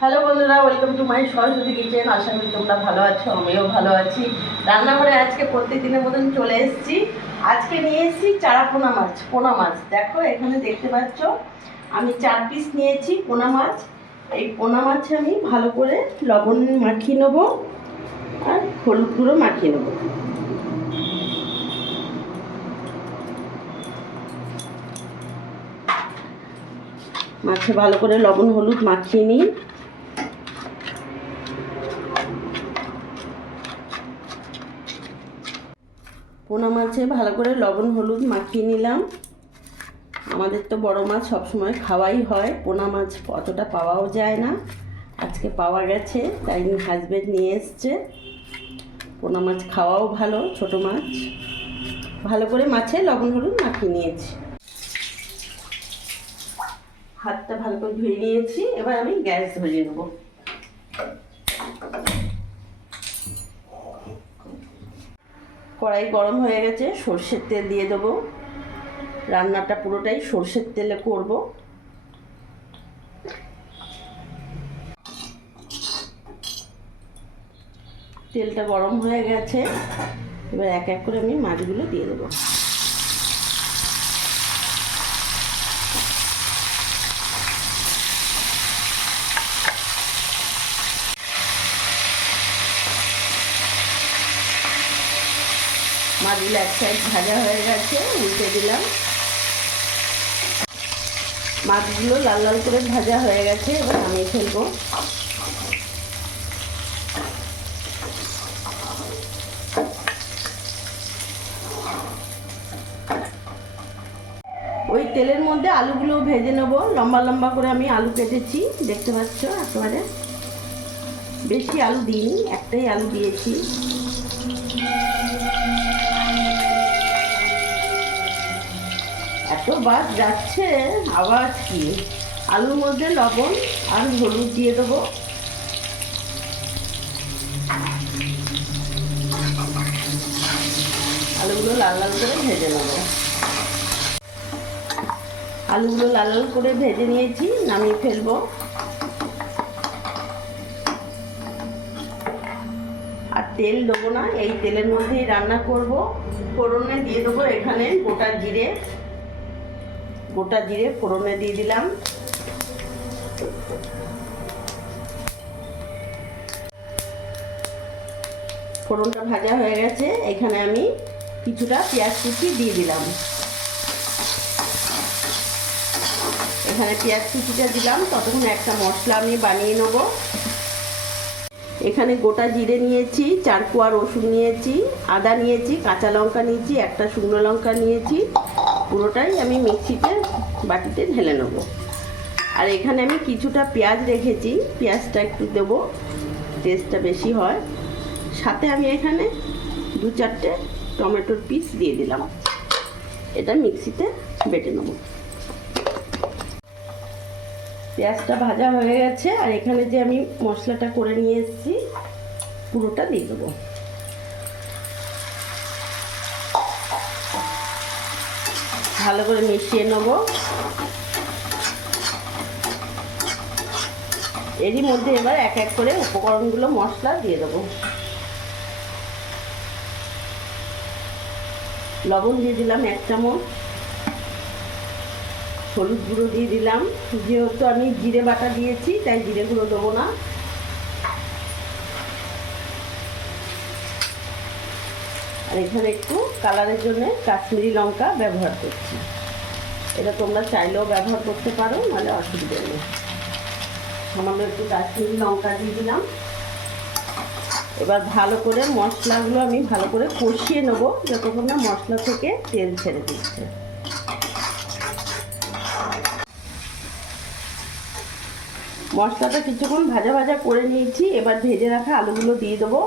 Hello বন্ধুরা welcome to my Saraswati kitchen আশা করি তোমরা ভালো আছো, আমিও ভালো আছি। রান্নাঘরে আজকে প্রত্যেক দিনের মতন চলে এসেছি। আজকে নিয়ে এসেছি চারা পোনা মাছ পোনা মাছ। দেখো, এখানে দেখতে পাচ্ছ, আমি চার পিস নিয়েছি পোনা মাছ। এই পোনা মাছে আমি ভালো করে লবণ মাখিয়ে নেব, আর হলুদ গুঁড়ো মাখিয়ে নেব। মাছে ভালো করে লবণ হলুদ মাখিয়ে নিই। পোনা মাছে ভালো করে লবণ, হলুদ মাখিয়ে নিলাম। আমাদের তো বড় মাছ সবসময় খাওয়াই হয়, পোনা মাছ অতটা পাওয়াও যায় না। আজকে পাওয়া গেছে, তাই হাজবেন্ড নিয়ে এসছে। পোনা মাছ খাওয়াও ভালো, ছোট মাছ। ভালো করে মাছে লবণ, হলুদ মাখিয়ে নিয়েছি। হাতটা ভালো করে ধুয়ে নিয়েছি, এবার আমি গ্যাস ধরিয়ে নেব। কড়াই গরম হয়ে গেছে, সর্ষের তেল দিয়ে দেবো। রান্নাটা পুরোটাই সর্ষের তেলে করব। তেলটা গরম হয়ে গেছে, এবার এক এক করে আমি মাছগুলো দিয়ে দেবো। মাছগুলো এক সাইড ভাজা হয়ে গেছে, উল্টে দিলাম। মাছগুলো লাল লাল করে ভাজা হয়ে গেছে, এবার নামিয়ে ফেলব। ওই তেলের মধ্যে আলুগুলো ভেজে নেব। লম্বা লম্বা করে আমি আলু কেটেছি, দেখতে পাচ্ছ একেবারে। বেশি আলু দিইনি, একটাই আলু দিয়েছি। এত বাস যাচ্ছে আওয়াজ কি আলুর মধ্যে লবণ আর হলুদ দিয়ে দেবো। আলুগুলো লাল লাল করে ভেজে নেব। আলুগুলো লাল লাল করে ভেজে নিয়েছি, নামিয়ে ফেলব। আর তেল দেবো না, এই তেলের মধ্যেই রান্না করব। ফোড়নে দিয়ে দেবো এখানে গোটা জিরে। গোটা জিরে ফোড়নে দিয়ে দিলাম। ফোড়নটা ভাজা হয়ে গেছে। এখানে আমি কিছুটা পেঁয়াজ কুচি দিয়ে দিলাম। এখানে পেঁয়াজ কুচিটা দিলাম। ততক্ষণ একটা মশলা আমি বানিয়ে নেব। এখানে গোটা জিরে নিয়েছি, চার কোয়া রসুন নিয়েছি, আদা নিয়েছি, কাঁচা লঙ্কা নিয়েছি, একটা শুকনো লঙ্কা নিয়েছি পুরোটাই আমি মিক্সিতে বাটিতে ঢেলে নেব। আর এখানে আমি কিছুটা পেঁয়াজ রেখেছি, পেঁয়াজটা একটু দেবো, টেস্টটা বেশি হয়। সাথে আমি এখানে দু চারটে টমেটোর পিস দিয়ে দিলাম। এটা মিক্সিতে বেটে নেব। পেঁয়াজটা ভাজা হয়ে গেছে, আর এখানে যে আমি মশলাটা করে নিয়ে এসেছি, পুরোটা দিয়ে দেবো। ভালো করে মিশিয়ে নেব। এরই মধ্যে এবার এক এক করে উপকরণগুলো মশলা দিয়ে দেবো। লবণ দিয়ে দিলাম এক চামচ। হলুদ গুঁড়ো দিয়ে দিলাম। যেহেতু আমি জিরে বাটা দিয়েছি, তাই জিরে গুঁড়ো দেবো না। আর এখানে একটু কালারের জন্য কাশ্মীরি লঙ্কা ব্যবহার করছি। এটা তোমরা চাইলেও ব্যবহার করতে পারো, নাহলে অসুবিধা নেই। সামান্য একটু কাশ্মীরি লঙ্কা দিয়ে দিলাম। এবার ভালো করে মশলাগুলো আমি ভালো করে কষিয়ে নেব, যতক্ষণ না মশলা থেকে তেল ছেড়ে দিচ্ছে। মশলাটা কিছুক্ষণ ভাজা ভাজা করে নিয়েছি। এবার ভেজে রাখা আলুগুলো দিয়ে দেবো।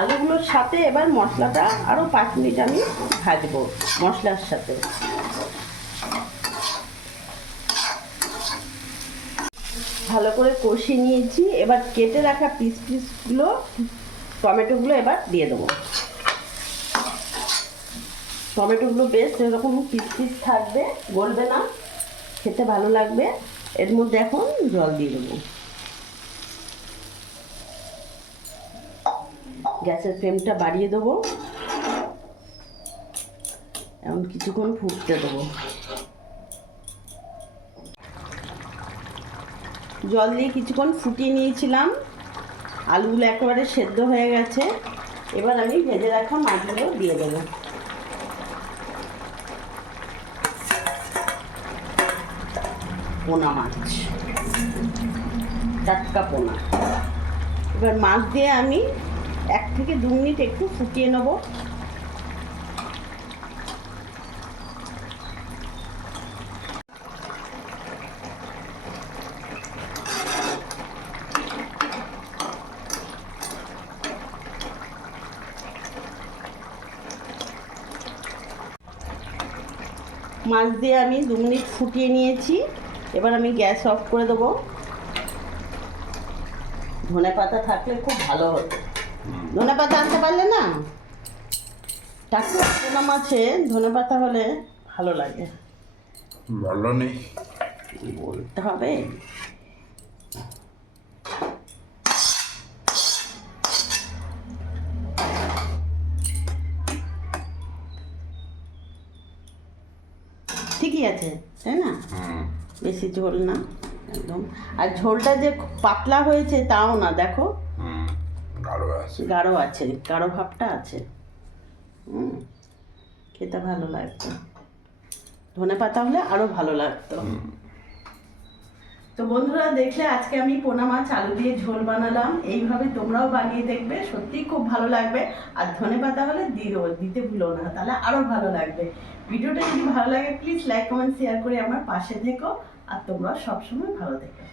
আলুগুলোর সাথে এবার মশলাটা আরও পাঁচ মিনিট আমি ভাজবো, মশলার সাথে। ভালো করে কষিয়ে নিয়েছি, এবার কেটে রাখা পিস পিসগুলো টমেটোগুলো এবার দিয়ে দেবো। টমেটোগুলো বেশ এরকম পিস পিস থাকবে, গলবে না, খেতে ভালো লাগবে। এর মধ্যে এখন জল দিয়ে দেবো। গ্যাসের ফ্লেমটা বাড়িয়ে দেবো। এমন কিছুক্ষণ ফুটতে দেবো। জল দিয়ে কিছুক্ষণ ফুটিয়ে নিয়েছিলাম। আলুগুলো একেবারে সেদ্ধ হয়ে গেছে। এবার আমি ভেজে রাখা মাছগুলো দিয়ে দেবো। পোনা মাছ। টাটকা পোনা। এবার মাছ দিয়ে আমি এক থেকে দু মিনিট একটু ফুটিয়ে নেব। মাছ দিয়ে আমি দু মিনিট ফুটিয়ে নিয়েছি। এবার আমি গ্যাস অফ করে দেবো। ধনে পাতা থাকলে খুব ভালো হতো। ধনে পাতা আনতে পারলে না? টাটকা পোনা মাছে ধনে পাতা হলে ভালো লাগে। ভালো নেই। বলতে হবে। ঠিকই আছে তাই না? বেশি ঝোল না একদম। আর ঝোলটা যে পাতলা হয়েছে তাও না দেখো। গাঢ় আছে। গাঢ় আছে গাঢ় ভাবটা আছে। হুম খেতে ভালো লাগতো। ধনে পাতা হলে আরও ভালো লাগতো। তো বন্ধুরা দেখলে আজকে আমি পোনা মাছ আলু দিয়ে ঝোল বানালাম। এইভাবে তোমরাও বানিয়ে দেখবে সত্যিই খুব ভালো লাগবে। আর ধনে পাতা হলে দেবো দিতে ভুলো না তাহলে আরও ভালো লাগবে। ভিডিওটা যদি ভালো লাগে প্লিজ লাইক কমেন্ট শেয়ার করে আমার পাশে থেকো। আর তোমরা সবসময় ভালো থেকো।